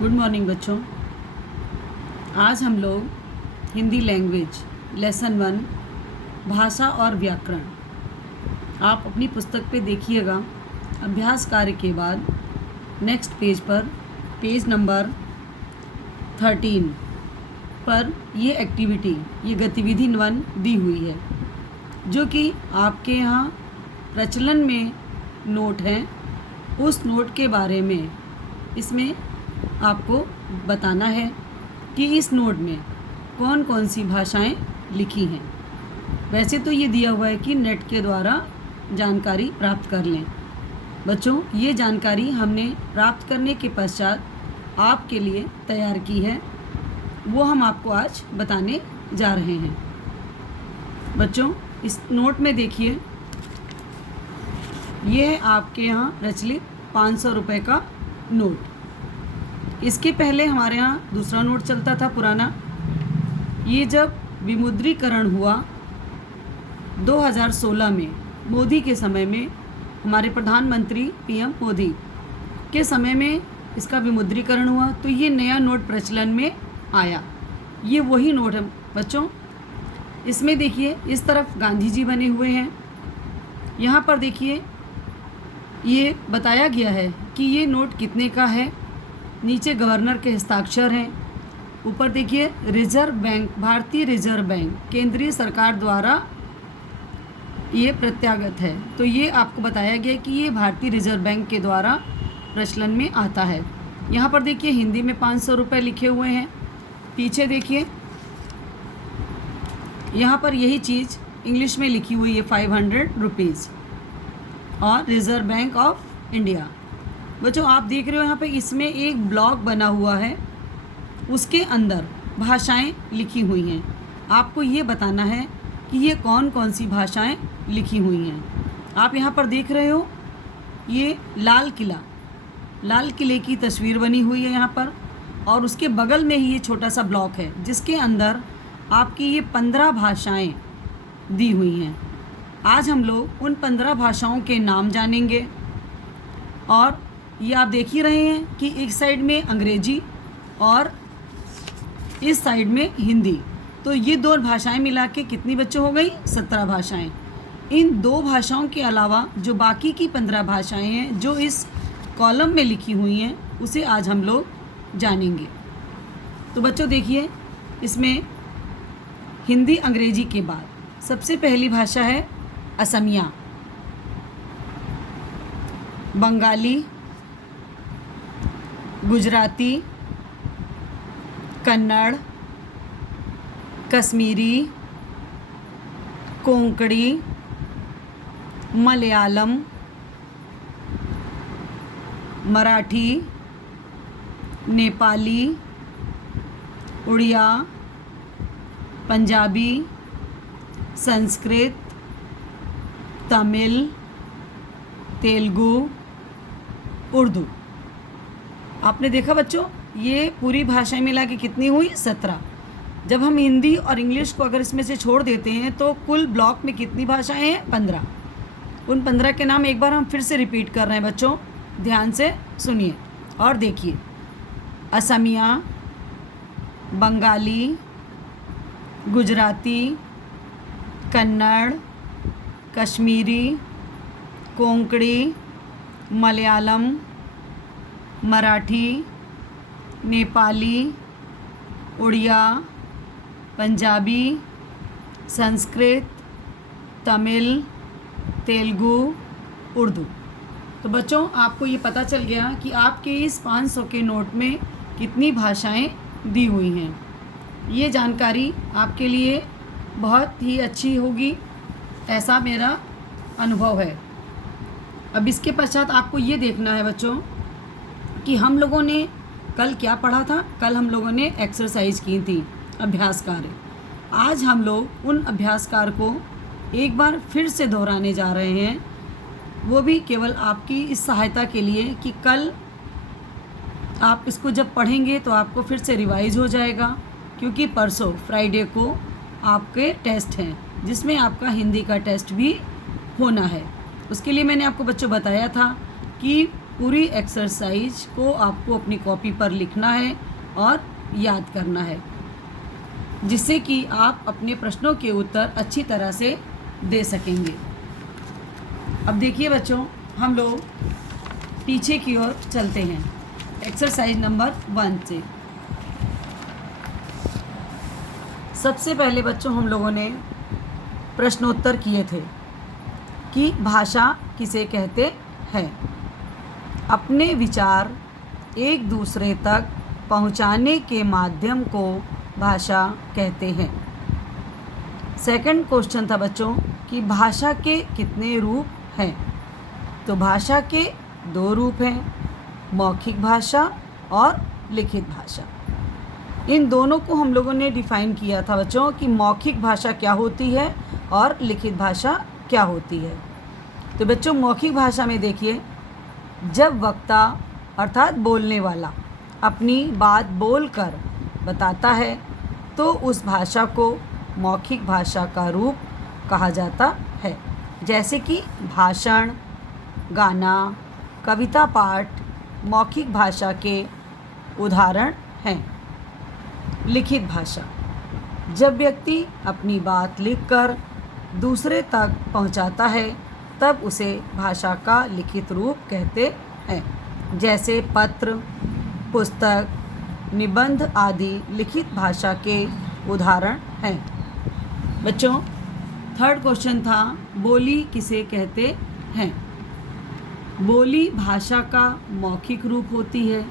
Good morning बच्चों। आज हम लोग हिंदी लैंग्वेज लेसन 1 भाषा और व्याकरण आप अपनी पुस्तक पे देखिएगा। अभ्यास कार्य के बाद नेक्स्ट पेज पर पेज नंबर 13 पर ये एक्टिविटी ये गतिविधि 1 दी हुई है, जो कि आपके यहाँ प्रचलन में नोट है। उस नोट के बारे में इसमें आपको बताना है कि इस नोट में कौन कौन सी भाषाएं लिखी हैं। वैसे तो ये दिया हुआ है कि नेट के द्वारा जानकारी प्राप्त कर लें। बच्चों, ये जानकारी हमने प्राप्त करने के पश्चात आपके लिए तैयार की है, वो हम आपको आज बताने जा रहे हैं। बच्चों, इस नोट में देखिए, ये है आपके यहाँ प्रचलित 500 रुपये का नोट। इसके पहले हमारे यहाँ दूसरा नोट चलता था पुराना। ये जब विमुद्रीकरण हुआ 2016 में, मोदी के समय में, हमारे प्रधानमंत्री पीएम मोदी के समय में इसका विमुद्रीकरण हुआ, तो ये नया नोट प्रचलन में आया। ये वही नोट है बच्चों। इसमें देखिए, इस तरफ गांधी जी बने हुए हैं। यहाँ पर देखिए, ये बताया गया है कि ये नोट कितने का है। नीचे गवर्नर के हस्ताक्षर हैं। ऊपर देखिए, रिजर्व बैंक, भारतीय रिजर्व बैंक, केंद्रीय सरकार द्वारा ये प्रत्यागत है। तो ये आपको बताया गया कि ये भारतीय रिजर्व बैंक के द्वारा प्रचलन में आता है। यहाँ पर देखिए, हिंदी में 500 रुपये लिखे हुए हैं। पीछे देखिए, यहाँ पर यही चीज़ इंग्लिश में लिखी हुई है, 500 रुपीज़ और रिजर्व बैंक ऑफ इंडिया। बच्चों, आप देख रहे हो यहाँ पे इसमें एक ब्लॉक बना हुआ है, उसके अंदर भाषाएं लिखी हुई हैं। आपको ये बताना है कि ये कौन कौन सी भाषाएं लिखी हुई हैं। आप यहाँ पर देख रहे हो, ये लाल किले की तस्वीर बनी हुई है यहाँ पर, और उसके बगल में ही ये छोटा सा ब्लॉक है, जिसके अंदर आपकी ये 15 भाषाएँ दी हुई हैं। आज हम लोग उन 15 भाषाओं के नाम जानेंगे। और ये आप देख ही रहे हैं कि एक साइड में अंग्रेजी और इस साइड में हिंदी, तो ये 2 भाषाएं मिला के कितनी बच्चों हो गई? 17 भाषाएं। इन 2 भाषाओं के अलावा जो बाकी की 15 भाषाएं हैं जो इस कॉलम में लिखी हुई हैं, उसे आज हम लोग जानेंगे। तो बच्चों देखिए, इसमें हिंदी अंग्रेजी के बाद सबसे पहली भाषा है असमिया, बंगाली, गुजराती, कन्नड़, कश्मीरी, कोंकणी, मलयालम, मराठी, नेपाली, उड़िया, पंजाबी, संस्कृत, तमिल, तेलुगु, उर्दू। आपने देखा बच्चों, ये पूरी भाषाएं मिला के कितनी हुई? 17। जब हम हिंदी और इंग्लिश को अगर इसमें से छोड़ देते हैं तो कुल ब्लॉक में कितनी भाषाएं हैं? 15। उन 15 के नाम एक बार हम फिर से रिपीट कर रहे हैं बच्चों, ध्यान से सुनिए और देखिए। असमिया, बंगाली, गुजराती, कन्नड़, कश्मीरी, कोंकणी, मलयालम, मराठी, नेपाली, उड़िया, पंजाबी, संस्कृत, तमिल, तेलुगु, उर्दू। तो बच्चों, आपको ये पता चल गया कि आपके इस 500 के नोट में कितनी भाषाएं दी हुई हैं। ये जानकारी आपके लिए बहुत ही अच्छी होगी, ऐसा मेरा अनुभव है। अब इसके पश्चात आपको ये देखना है बच्चों कि हम लोगों ने कल क्या पढ़ा था। कल हम लोगों ने एक्सरसाइज की थी, अभ्यास कार्य। आज हम लोग उन अभ्यास कार्य को एक बार फिर से दोहराने जा रहे हैं, वो भी केवल आपकी इस सहायता के लिए कि कल आप इसको जब पढ़ेंगे तो आपको फिर से रिवाइज हो जाएगा, क्योंकि परसों फ्राइडे को आपके टेस्ट हैं, जिसमें आपका हिंदी का टेस्ट भी होना है। उसके लिए मैंने आपको बच्चों बताया था कि पूरी एक्सरसाइज को आपको अपनी कॉपी पर लिखना है और याद करना है, जिससे कि आप अपने प्रश्नों के उत्तर अच्छी तरह से दे सकेंगे। अब देखिए बच्चों, हम लोग पीछे की ओर चलते हैं एक्सरसाइज नंबर 1 से। सबसे पहले बच्चों हम लोगों ने प्रश्नोत्तर किए थे कि भाषा किसे कहते हैं। अपने विचार एक दूसरे तक पहुंचाने के माध्यम को भाषा कहते हैं। सेकंड क्वेश्चन था बच्चों कि भाषा के कितने रूप हैं। तो भाषा के 2 रूप हैं, मौखिक भाषा और लिखित भाषा। इन दोनों को हम लोगों ने डिफ़ाइन किया था बच्चों कि मौखिक भाषा क्या होती है और लिखित भाषा क्या होती है। तो बच्चों मौखिक भाषा में देखिए, जब वक्ता अर्थात बोलने वाला अपनी बात बोलकर बताता है तो उस भाषा को मौखिक भाषा का रूप कहा जाता है। जैसे कि भाषण, गाना, कविता पाठ मौखिक भाषा के उदाहरण हैं। लिखित भाषा, जब व्यक्ति अपनी बात लिखकर दूसरे तक पहुंचाता है तब उसे भाषा का लिखित रूप कहते हैं। जैसे पत्र, पुस्तक, निबंध आदि लिखित भाषा के उदाहरण हैं। बच्चों थर्ड क्वेश्चन था, बोली किसे कहते हैं। बोली भाषा का मौखिक रूप होती है।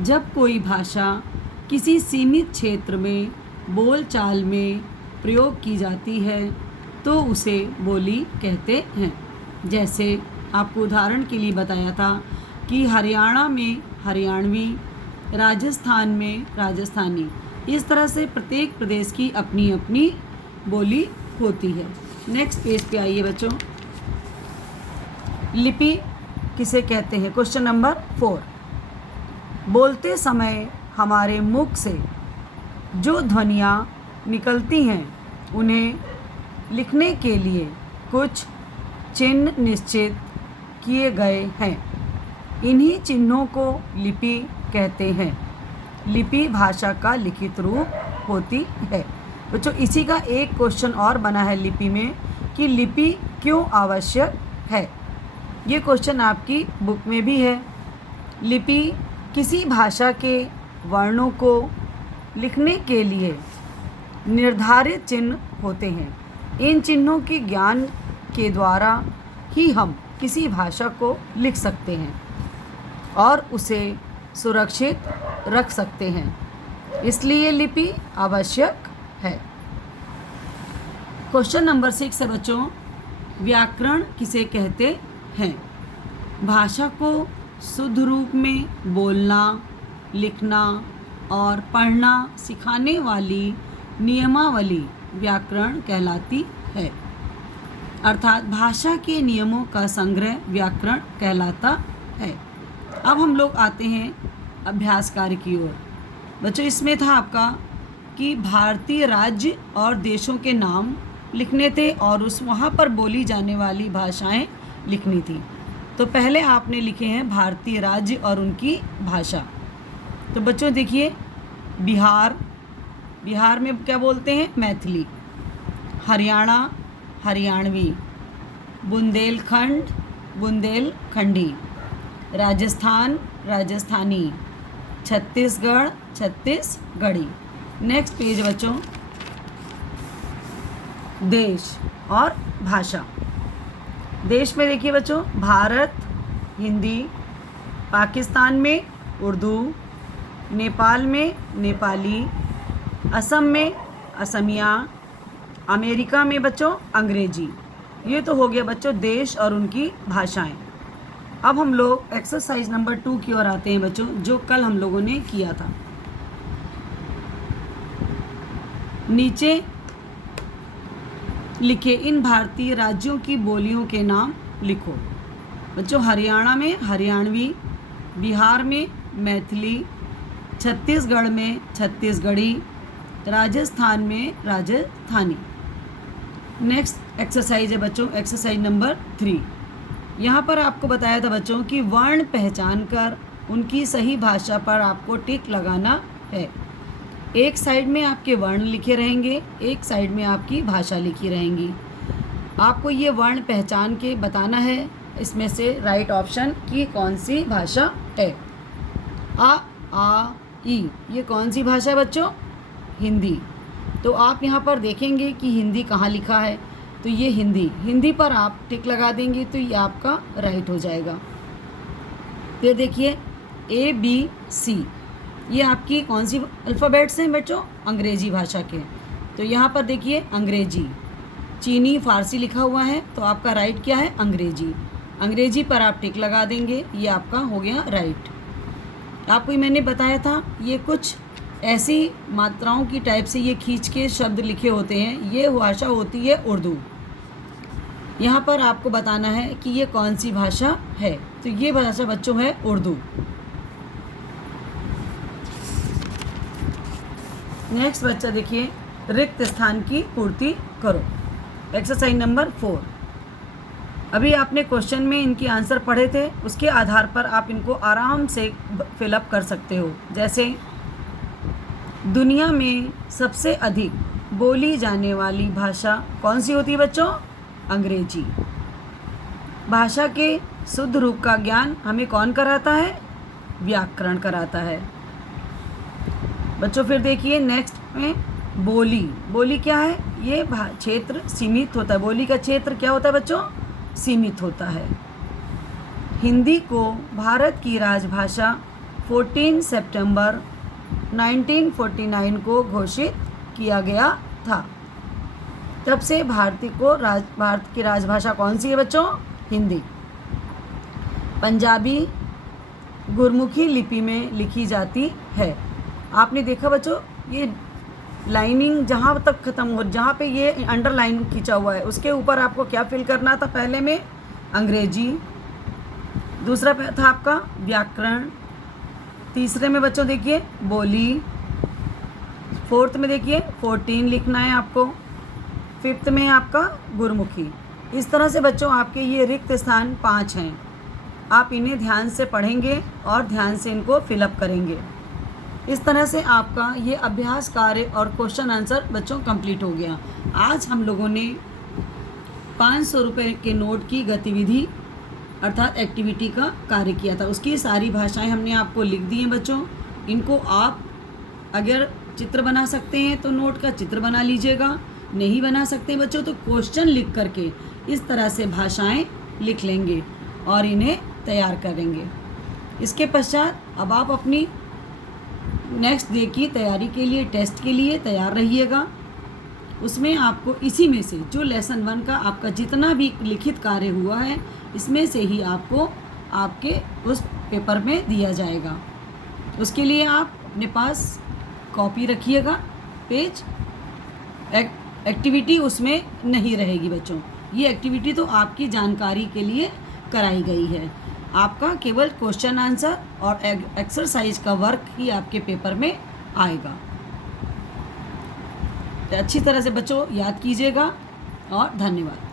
जब कोई भाषा किसी सीमित क्षेत्र में बोलचाल में प्रयोग की जाती है तो उसे बोली कहते हैं। जैसे आपको उदाहरण के लिए बताया था कि हरियाणा में हरियाणवी, राजस्थान में राजस्थानी। इस तरह से प्रत्येक प्रदेश की अपनी अपनी बोली होती है। नेक्स्ट पेज पे आइए बच्चों। लिपि किसे कहते हैं। क्वेश्चन नंबर 4, बोलते समय हमारे मुख से जो ध्वनियाँ निकलती हैं उन्हें लिखने के लिए कुछ चिन्ह निश्चित किए गए हैं। इन्हीं चिन्हों को लिपि कहते हैं। लिपि भाषा का लिखित रूप होती है। बच्चों इसी का एक क्वेश्चन और बना है लिपि में कि लिपि क्यों आवश्यक है। ये क्वेश्चन आपकी बुक में भी है। लिपि किसी भाषा के वर्णों को लिखने के लिए निर्धारित चिन्ह होते हैं। इन चिन्हों के ज्ञान के द्वारा ही हम किसी भाषा को लिख सकते हैं और उसे सुरक्षित रख सकते हैं। इसलिए लिपि आवश्यक है। क्वेश्चन नंबर 6 है बच्चों, व्याकरण किसे कहते हैं। भाषा को शुद्ध रूप में बोलना, लिखना और पढ़ना सिखाने वाली नियमावली व्याकरण कहलाती है। अर्थात भाषा के नियमों का संग्रह व्याकरण कहलाता है। अब हम लोग आते हैं अभ्यास कार्य की ओर। बच्चों इसमें था आपका कि भारतीय राज्य और देशों के नाम लिखने थे और उस वहाँ पर बोली जाने वाली भाषाएं लिखनी थी। तो पहले आपने लिखे हैं भारतीय राज्य और उनकी भाषा। तो बच्चों देखिए, बिहार, बिहार में क्या बोलते हैं, मैथिली। हरियाणा, हरियाणवी। बुंदेलखंड, बुंदेलखंडी। राजस्थान, राजस्थानी। छत्तीसगढ़, छत्तीसगढ़ी। नेक्स्ट पेज बच्चों, देश और भाषा। देश में देखिए बच्चों, भारत हिंदी, पाकिस्तान में उर्दू, नेपाल में नेपाली, असम में असमिया, अमेरिका में बच्चों अंग्रेजी। ये तो हो गया बच्चों देश और उनकी भाषाएं। अब हम लोग एक्सरसाइज नंबर 2 की ओर आते हैं बच्चों, जो कल हम लोगों ने किया था। नीचे लिखे इन भारतीय राज्यों की बोलियों के नाम लिखो। बच्चों हरियाणा में हरियाणवी, बिहार में मैथिली, छत्तीसगढ़ में छत्तीसगढ़ी, राजस्थान में राजस्थानी। नेक्स्ट एक्सरसाइज है बच्चों, एक्सरसाइज नंबर 3। यहाँ पर आपको बताया था बच्चों कि वर्ण पहचान कर उनकी सही भाषा पर आपको टिक लगाना है। एक साइड में आपके वर्ण लिखे रहेंगे, एक साइड में आपकी भाषा लिखी रहेंगी। आपको ये वर्ण पहचान के बताना है इसमें से राइट ऑप्शन कि कौन सी भाषा है। आ ई, ये कौन सी भाषा है बच्चों? हिंदी। तो आप यहाँ पर देखेंगे कि हिंदी कहाँ लिखा है, तो ये हिंदी पर आप टिक लगा देंगे तो ये आपका राइट हो जाएगा। फिर देखिए ABC, ये आपकी कौन सी अल्फ़ाबेट्स हैं बच्चों? अंग्रेज़ी भाषा के। तो यहाँ पर देखिए अंग्रेजी, चीनी, फारसी लिखा हुआ है, तो आपका राइट क्या है? अंग्रेजी। अंग्रेजी पर आप टिक लगा देंगे, ये आपका हो गया राइट। आपको मैंने बताया था ये कुछ ऐसी मात्राओं की टाइप से ये खींच के शब्द लिखे होते हैं, ये भाषा होती है उर्दू। यहाँ पर आपको बताना है कि ये कौन सी भाषा है, तो ये भाषा बच्चों है उर्दू। नेक्स्ट बच्चा देखिए, रिक्त स्थान की पूर्ति करो। Exercise number 4। अभी आपने क्वेश्चन में इनके आंसर पढ़े थे, उसके आधार पर आप इनको आराम से फिलअप कर सकते हो। जैसे दुनिया में सबसे अधिक बोली जाने वाली भाषा कौन सी होती है बच्चों? अंग्रेजी। भाषा के शुद्ध रूप का ज्ञान हमें कौन कराता है? व्याकरण कराता है बच्चों। फिर देखिए नेक्स्ट में बोली क्या है? ये क्षेत्र सीमित होता है। बोली का क्षेत्र क्या होता है बच्चों? सीमित होता है। हिंदी को भारत की राजभाषा 14 सितंबर 1949 को घोषित किया गया था। तब से भारत की राजभाषा कौन सी है बच्चों? हिंदी। पंजाबी गुरमुखी लिपि में लिखी जाती है। आपने देखा बच्चों, ये लाइनिंग जहाँ तक ख़त्म हो, जहाँ पे ये अंडरलाइन खींचा हुआ है, उसके ऊपर आपको क्या फिल करना था? पहले में अंग्रेजी, दूसरा था आपका व्याकरण, तीसरे में बच्चों देखिए बोली, फोर्थ में देखिए 14 लिखना है आपको, फिफ्थ में आपका गुरमुखी। इस तरह से बच्चों आपके ये रिक्त स्थान 5 हैं। आप इन्हें ध्यान से पढ़ेंगे और ध्यान से इनको फिलअप करेंगे। इस तरह से आपका ये अभ्यास कार्य और क्वेश्चन आंसर बच्चों कंप्लीट हो गया। आज हम लोगों ने 500 रुपये के नोट की गतिविधि अर्थात एक्टिविटी का कार्य किया था। उसकी सारी भाषाएं हमने आपको लिख दी हैं बच्चों। इनको आप अगर चित्र बना सकते हैं तो नोट का चित्र बना लीजिएगा, नहीं बना सकते बच्चों तो क्वेश्चन लिख करके इस तरह से भाषाएं लिख लेंगे और इन्हें तैयार करेंगे। इसके पश्चात अब आप अपनी नेक्स्ट डे की तैयारी के लिए, टेस्ट के लिए तैयार रहिएगा। उसमें आपको इसी में से जो लेसन 1 का आपका जितना भी लिखित कार्य हुआ है, इसमें से ही आपको आपके उस पेपर में दिया जाएगा। उसके लिए आप अपने पास कॉपी रखिएगा। पेज एक्टिविटी उसमें नहीं रहेगी बच्चों। ये एक्टिविटी तो आपकी जानकारी के लिए कराई गई है। आपका केवल क्वेश्चन आंसर और एक्सरसाइज का वर्क ही आपके पेपर में आएगा। तो अच्छी तरह से बच्चों याद कीजिएगा और धन्यवाद।